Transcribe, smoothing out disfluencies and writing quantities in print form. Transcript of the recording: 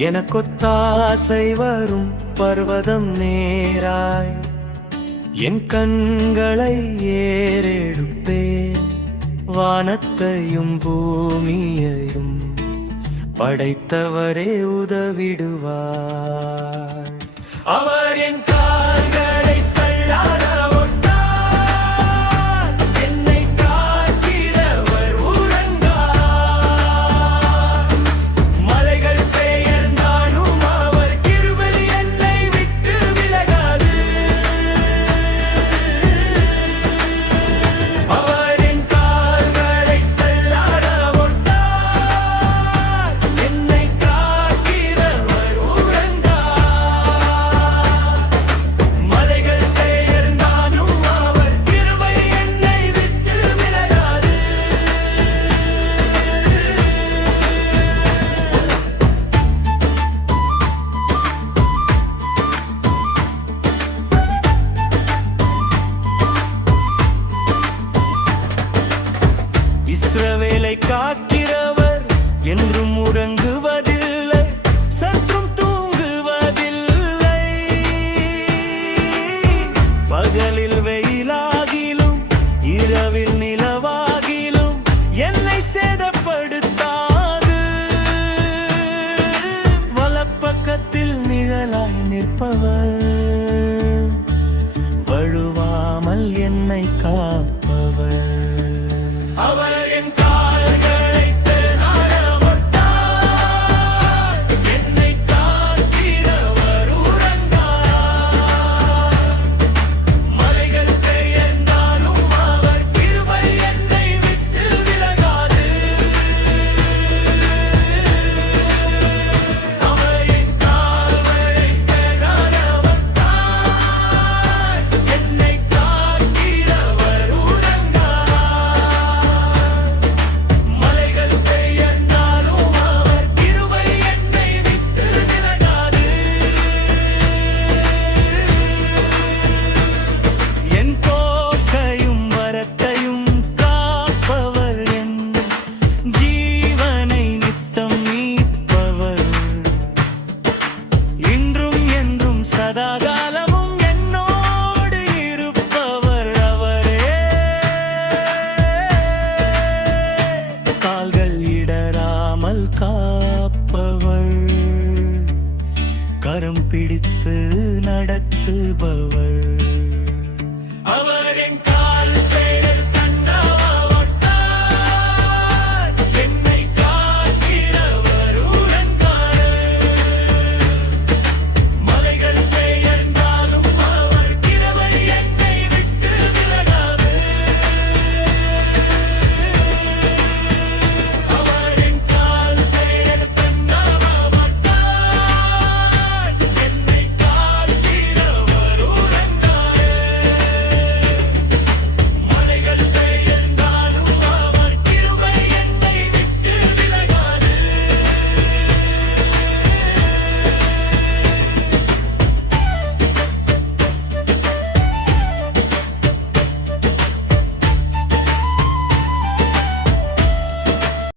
எனக்கொத்தாசை வரும் பர்வதம் நேராய் என் கண்களை ஏறெடுப்பேன். வானத்தையும் பூமியையும் படைத்தவரே உதவிடுவார். அவர் என் கால்களை தள்ளாட ஒட்டார். என்னை காக்கிறவர் உறங்கார். மலைகள் பெயர்ந்தாலும் அவர் கிருபை என்னை விட்டு விலகாது. அவர் என் கால்களை தள்ளாட ஒட்டார். என்னை காக்கிறவர் உறங்கார். மலைகள் பெயர்ந்தாலும் அவர் கிருபை என்னை விட்டு விலகாது. இஸ்ரவேலை காக்கிறவர் என்றும் உறங்குவதில்லை, சற்றும் தூங்குவதில்லை. பகலில் வெயிலாகிலும் இரவில் நிலவாகிலும் என்னை சேதப்படுத்தாது. வலப்பக்கத்தில் நிழலாய் நிற்பவர், வழுவாமல் என்னை காப்பவர். அவர் என் கால்களை தள்ளாட ஒட்டார். என்னை காக்கிறவர் உறங்கார். மலைகள் பெயர்ந்தாலும் அவர் கிருபை என்னை விட்டு விலகாது. அவர் என் கால்களை தள்ளாட ஒட்டார். என்னை காக்கிறவர் உறங்கார். மலைகள் பெயர்ந்தாலும் அவர் கிருபை என்னை விட்டு விலகாது. என் போக்கையும் வரத்தையும் காப்பவர், என் ஜீவனை நித்தம் மீட்பவர். இன்றும் என்றும் சதாகாலமும் என்னோடு இருப்பவர் அவரே. கால்கள் இடராமல் காப்பவர், கரம் பிடித்து நடத்துபவர்.